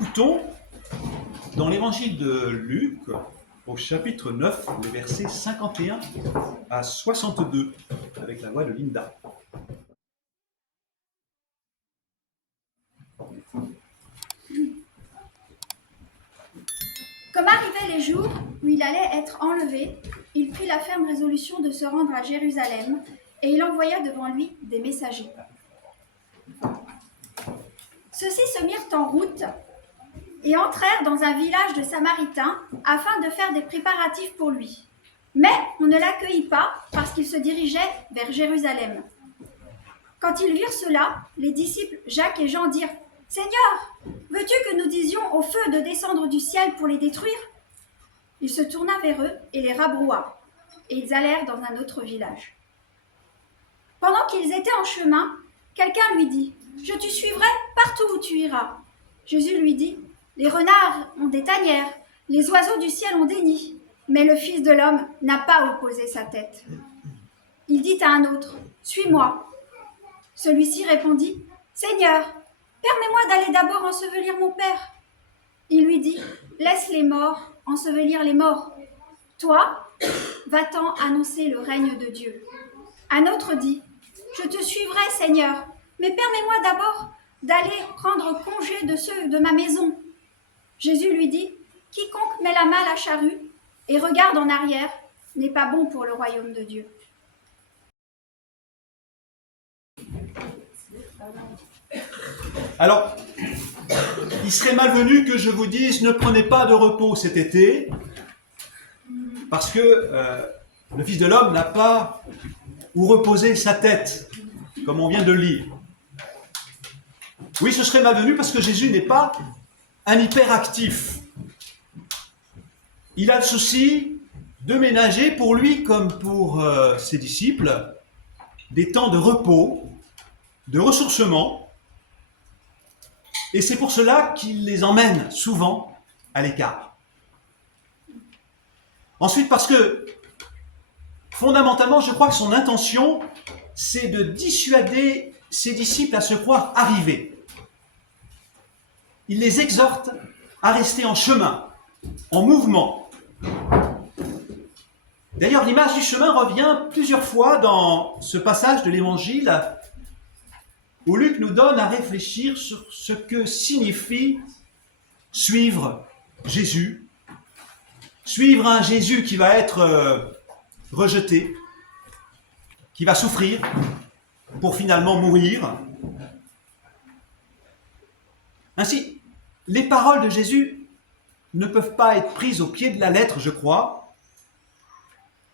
écoutons dans l'évangile de Luc, au chapitre 9, les versets 51 à 62, avec la voix de Linda. Comme arrivaient les jours où il allait être enlevé, il prit la ferme résolution de se rendre à Jérusalem, et il envoya devant lui des messagers. Ceux-ci se mirent en route et entrèrent dans un village de Samaritains afin de faire des préparatifs pour lui. Mais on ne l'accueillit pas parce qu'il se dirigeait vers Jérusalem. Quand ils virent cela, les disciples Jacques et Jean dirent « Seigneur, veux-tu que nous disions au feu de descendre du ciel pour les détruire ?» Il se tourna vers eux et les rabroua, et ils allèrent dans un autre village. Pendant qu'ils étaient en chemin, quelqu'un lui dit « Je te suivrai partout où tu iras. » Jésus lui dit « Les renards ont des tanières, les oiseaux du ciel ont des nids, mais le Fils de l'homme n'a pas opposé sa tête. » Il dit à un autre « Suis-moi. » Celui-ci répondit « Seigneur, permets-moi d'aller d'abord ensevelir mon père. » Il lui dit « Laisse les morts ensevelir les morts. Toi, va-t'en annoncer le règne de Dieu. » Un autre dit « Je te suivrai, Seigneur, mais permets-moi d'abord d'aller prendre congé de ceux de ma maison. » Jésus lui dit « Quiconque met la main à la charrue et regarde en arrière n'est pas bon pour le royaume de Dieu. » Alors, il serait malvenu que je vous dise ne prenez pas de repos cet été, parce que le Fils de l'homme n'a pas où reposer sa tête, comme on vient de le lire. Oui, ce serait malvenu parce que Jésus n'est pas un hyperactif. Il a le souci de ménager pour lui comme pour ses disciples des temps de repos, de ressourcement, et c'est pour cela qu'il les emmène souvent à l'écart. Ensuite, parce que fondamentalement, je crois que son intention, c'est de dissuader ses disciples à se croire arrivés. Il les exhorte à rester en chemin, en mouvement. D'ailleurs, l'image du chemin revient plusieurs fois dans ce passage de l'Évangile où Luc nous donne à réfléchir sur ce que signifie suivre Jésus, suivre un Jésus qui va être rejeté, qui va souffrir pour finalement mourir. Ainsi, les paroles de Jésus ne peuvent pas être prises au pied de la lettre, je crois.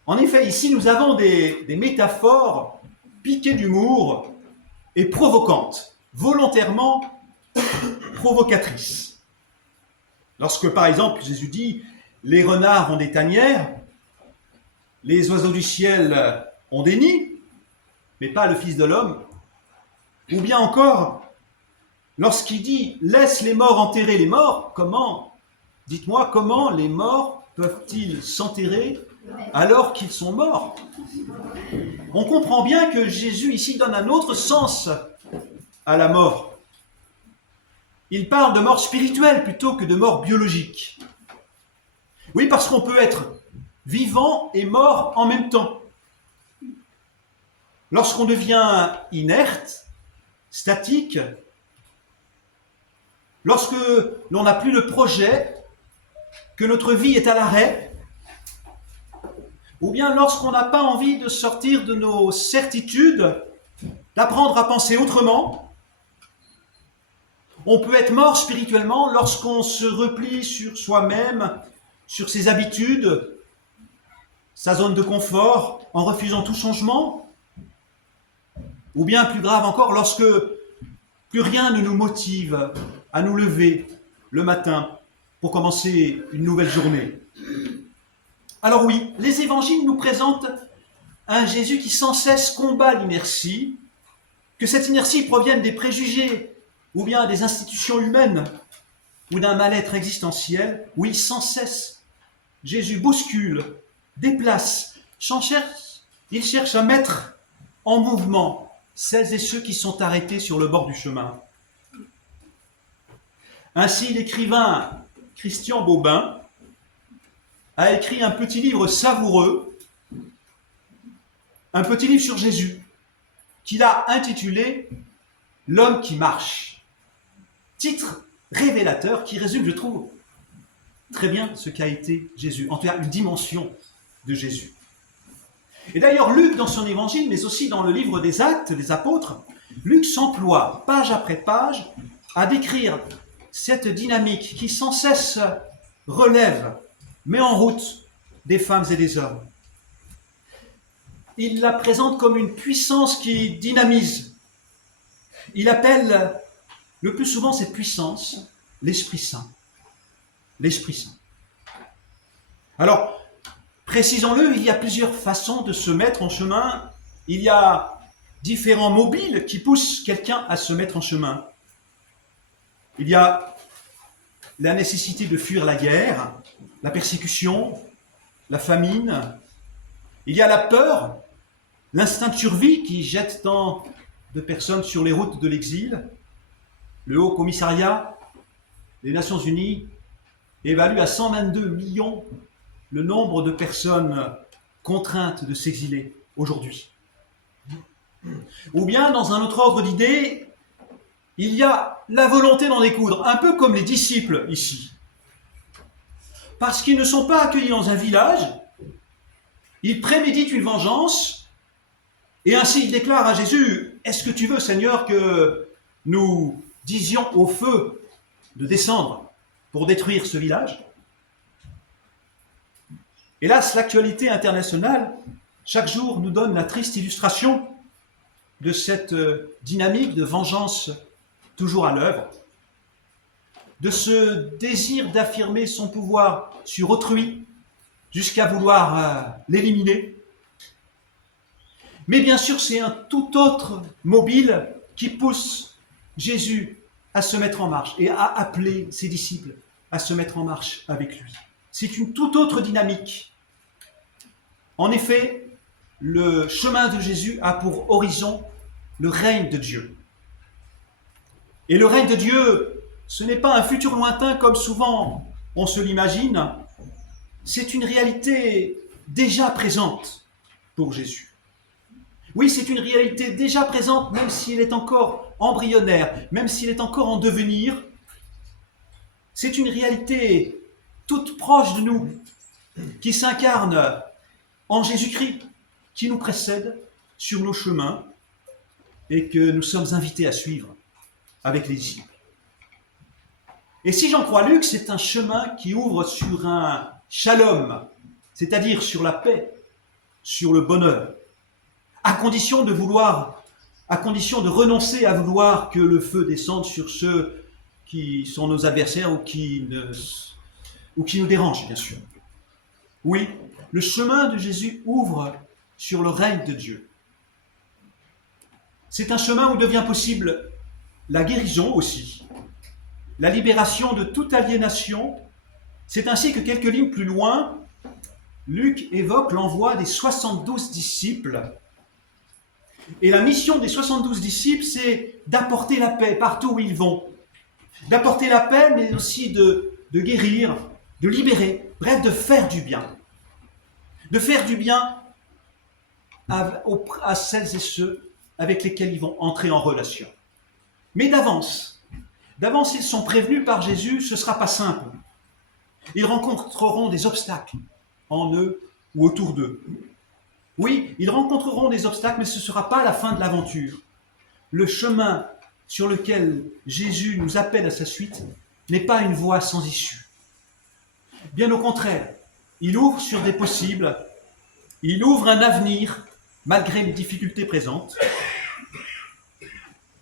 En effet, ici, nous avons des métaphores piquées d'humour et provocantes, volontairement provocatrices. Lorsque, par exemple, Jésus dit « les renards ont des tanières, les oiseaux du ciel ont des nids, mais pas le Fils de l'homme », ou bien encore, lorsqu'il dit « laisse les morts enterrer les morts », dites-moi, comment les morts peuvent-ils s'enterrer alors qu'ils sont morts? On comprend bien que Jésus ici donne un autre sens à la mort. Il parle de mort spirituelle plutôt que de mort biologique. Oui, parce qu'on peut être vivant et mort en même temps. Lorsqu'on devient inerte, statique, lorsque l'on n'a plus le projet, que notre vie est à l'arrêt, ou bien lorsqu'on n'a pas envie de sortir de nos certitudes, d'apprendre à penser autrement, on peut être mort spirituellement lorsqu'on se replie sur soi-même, sur ses habitudes, sa zone de confort, en refusant tout changement, ou bien plus grave encore, lorsque plus rien ne nous motive à nous lever le matin pour commencer une nouvelle journée. Alors oui, les évangiles nous présentent un Jésus qui sans cesse combat l'inertie, que cette inertie provienne des préjugés ou bien des institutions humaines ou d'un mal-être existentiel. Oui, sans cesse, Jésus bouscule, déplace, il cherche à mettre en mouvement celles et ceux qui sont arrêtés sur le bord du chemin. Ainsi, l'écrivain Christian Bobin a écrit un petit livre savoureux, un petit livre sur Jésus, qu'il a intitulé « L'homme qui marche ». Titre révélateur qui résume, je trouve, très bien ce qu'a été Jésus, en tout cas une dimension de Jésus. Et d'ailleurs, Luc, dans son évangile, mais aussi dans le livre des Actes des Apôtres, Luc s'emploie, page après page, à décrire cette dynamique qui sans cesse relève, met en route des femmes et des hommes. Il la présente comme une puissance qui dynamise. Il appelle le plus souvent cette puissance l'Esprit Saint. L'Esprit Saint. Alors, précisons-le, il y a plusieurs façons de se mettre en chemin. Il y a différents mobiles qui poussent quelqu'un à se mettre en chemin. Il y a la nécessité de fuir la guerre, la persécution, la famine. Il y a la peur, l'instinct de survie qui jette tant de personnes sur les routes de l'exil. Le Haut Commissariat des Nations Unies évalue à 122 millions le nombre de personnes contraintes de s'exiler aujourd'hui. Ou bien, dans un autre ordre d'idées, il y a la volonté d'en découdre, un peu comme les disciples ici. Parce qu'ils ne sont pas accueillis dans un village, ils préméditent une vengeance, et ainsi ils déclarent à Jésus, « Est-ce que tu veux, Seigneur, que nous disions au feu de descendre pour détruire ce village ?» Hélas, l'actualité internationale, chaque jour, nous donne la triste illustration de cette dynamique de vengeance toujours à l'œuvre, de ce désir d'affirmer son pouvoir sur autrui jusqu'à vouloir l'éliminer. Mais bien sûr, c'est un tout autre mobile qui pousse Jésus à se mettre en marche et à appeler ses disciples à se mettre en marche avec lui. C'est une toute autre dynamique. En effet, le chemin de Jésus a pour horizon le règne de Dieu. Et le règne de Dieu, ce n'est pas un futur lointain comme souvent on se l'imagine, c'est une réalité déjà présente pour Jésus. Oui, c'est une réalité déjà présente, même s'il est encore embryonnaire, même s'il est encore en devenir. C'est une réalité toute proche de nous, qui s'incarne en Jésus-Christ, qui nous précède sur nos chemins et que nous sommes invités à suivre avec les disciples. Et si j'en crois Luc, c'est un chemin qui ouvre sur un shalom, c'est-à-dire sur la paix, sur le bonheur, à condition de renoncer à vouloir que le feu descende sur ceux qui sont nos adversaires ou qui nous dérangent, bien sûr. Oui, le chemin de Jésus ouvre sur le règne de Dieu. C'est un chemin où devient possible la guérison aussi, la libération de toute aliénation. C'est ainsi que quelques lignes plus loin, Luc évoque l'envoi des 72 disciples. Et la mission des 72 disciples, c'est d'apporter la paix partout où ils vont. D'apporter la paix, mais aussi de guérir, de libérer, bref, de faire du bien. De faire du bien à celles et ceux avec lesquels ils vont entrer en relation. Mais d'avance, ils sont prévenus par Jésus, ce ne sera pas simple. Ils rencontreront des obstacles en eux ou autour d'eux. Oui, ils rencontreront des obstacles, mais ce ne sera pas la fin de l'aventure. Le chemin sur lequel Jésus nous appelle à sa suite n'est pas une voie sans issue. Bien au contraire, il ouvre sur des possibles, il ouvre un avenir malgré les difficultés présentes.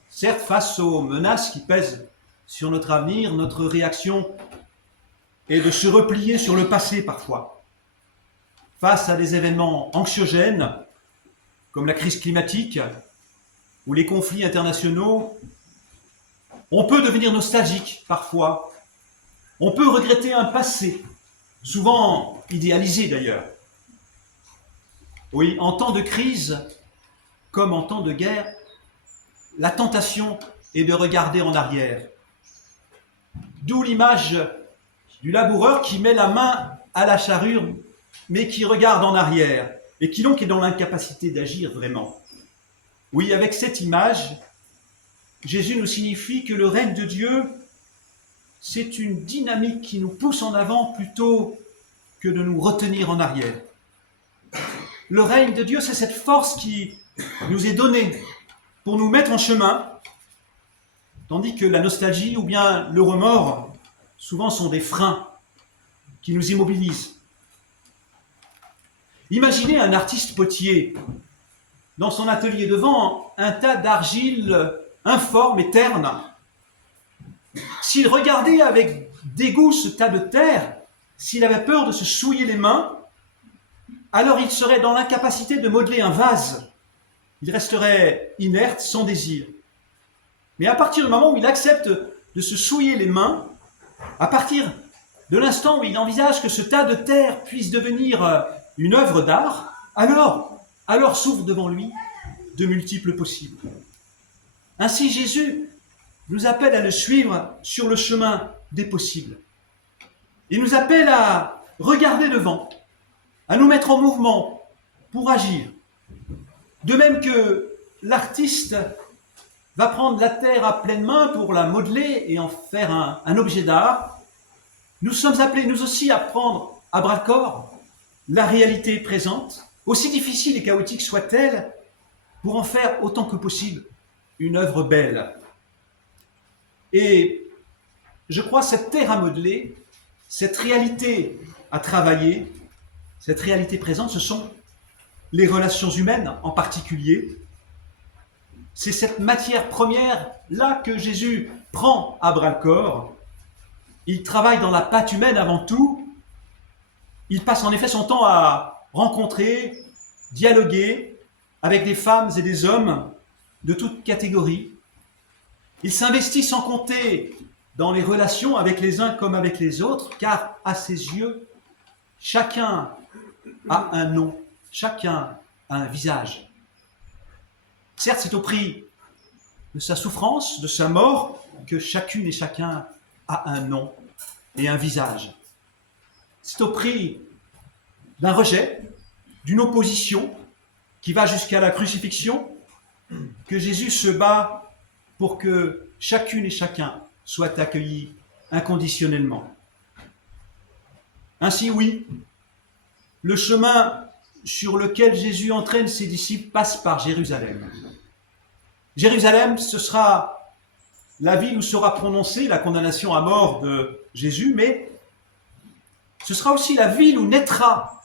Certes, face aux menaces qui pèsent sur notre avenir, notre réaction est de se replier sur le passé parfois. Face à des événements anxiogènes, comme la crise climatique ou les conflits internationaux, on peut devenir nostalgique parfois. On peut regretter un passé, souvent idéalisé d'ailleurs. Oui, en temps de crise, comme en temps de guerre, la tentation est de regarder en arrière, D'où l'image du laboureur qui met la main à la charrue, mais qui regarde en arrière, et qui donc est dans l'incapacité d'agir vraiment. Oui, avec cette image, Jésus nous signifie que le règne de Dieu, c'est une dynamique qui nous pousse en avant plutôt que de nous retenir en arrière. Le règne de Dieu, c'est cette force qui nous est donnée pour nous mettre en chemin, tandis que la nostalgie ou bien le remords, souvent sont des freins qui nous immobilisent. Imaginez un artiste potier dans son atelier devant un tas d'argile informe et terne. S'il regardait avec dégoût ce tas de terre, s'il avait peur de se souiller les mains, alors il serait dans l'incapacité de modeler un vase. Il resterait inerte, sans désir. Mais à partir du moment où il accepte de se souiller les mains, à partir de l'instant où il envisage que ce tas de terre puisse devenir une œuvre d'art, alors s'ouvrent devant lui de multiples possibles. Ainsi Jésus nous appelle à le suivre sur le chemin des possibles. Il nous appelle à regarder devant, à nous mettre en mouvement pour agir. De même que l'artiste va prendre la terre à pleine main pour la modeler et en faire un objet d'art, nous sommes appelés nous aussi à prendre à bras-le-corps la réalité présente, aussi difficile et chaotique soit-elle, pour en faire autant que possible une œuvre belle. Et je crois cette terre à modeler, cette réalité à travailler, cette réalité présente, ce sont les relations humaines en particulier. C'est cette matière première-là que Jésus prend à bras-le-corps. Il travaille dans la pâte humaine avant tout. Il passe en effet son temps à rencontrer, dialoguer avec des femmes et des hommes de toutes catégories. Il s'investit sans compter dans les relations avec les uns comme avec les autres, car à ses yeux, chacun a un nom, chacun a un visage. Certes, c'est au prix de sa souffrance, de sa mort, que chacune et chacun a un nom et un visage. C'est au prix d'un rejet, d'une opposition qui va jusqu'à la crucifixion, que Jésus se bat pour que chacune et chacun soit accueilli inconditionnellement. Ainsi, oui, le chemin sur lequel Jésus entraîne ses disciples passe par Jérusalem. Jérusalem, ce sera la ville où sera prononcée la condamnation à mort de Jésus, mais ce sera aussi la ville où naîtra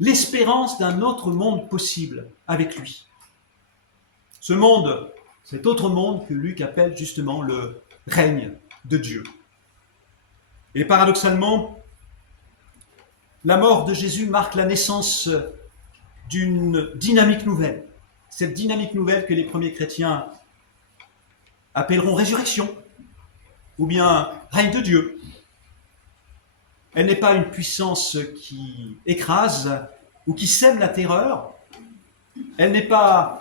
l'espérance d'un autre monde possible avec lui. Ce monde, cet autre monde que Luc appelle justement le règne de Dieu. Et paradoxalement, la mort de Jésus marque la naissance d'une dynamique nouvelle. Cette dynamique nouvelle que les premiers chrétiens appelleront résurrection, ou bien règne de Dieu. Elle n'est pas une puissance qui écrase ou qui sème la terreur. Elle n'est pas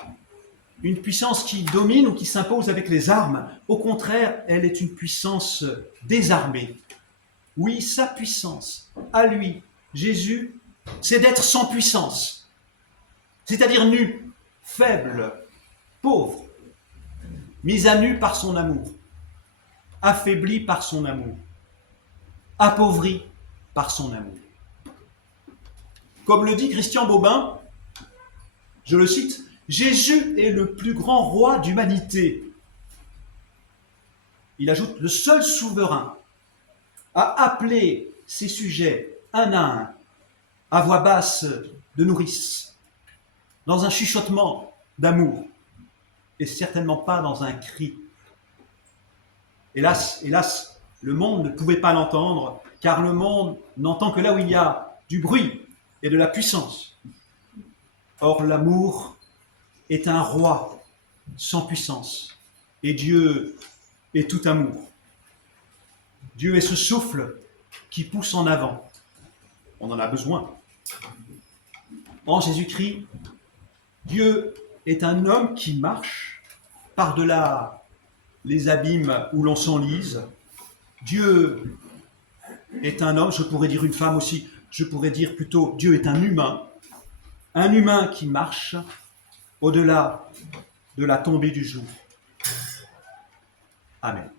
une puissance qui domine ou qui s'impose avec les armes. Au contraire, elle est une puissance désarmée. Oui, sa puissance, à lui, Jésus, c'est d'être sans puissance, c'est-à-dire nu, faible, pauvre, mis à nu par son amour, affaibli par son amour, appauvri par son amour. Comme le dit Christian Bobin, je le cite, « Jésus est le plus grand roi d'humanité. » Il ajoute, « le seul souverain à appeler ses sujets un à un, à voix basse de nourrice, dans un chuchotement d'amour, et certainement pas dans un cri. » Hélas, le monde ne pouvait pas l'entendre, car le monde n'entend que là où il y a du bruit et de la puissance. Or, l'amour est un roi sans puissance, et Dieu est tout amour. Dieu est ce souffle qui pousse en avant. On en a besoin. En Jésus-Christ, Dieu est un homme qui marche par-delà les abîmes où l'on s'enlise. Dieu est un homme, je pourrais dire une femme aussi, je pourrais dire plutôt Dieu est un humain qui marche au-delà de la tombée du jour. Amen.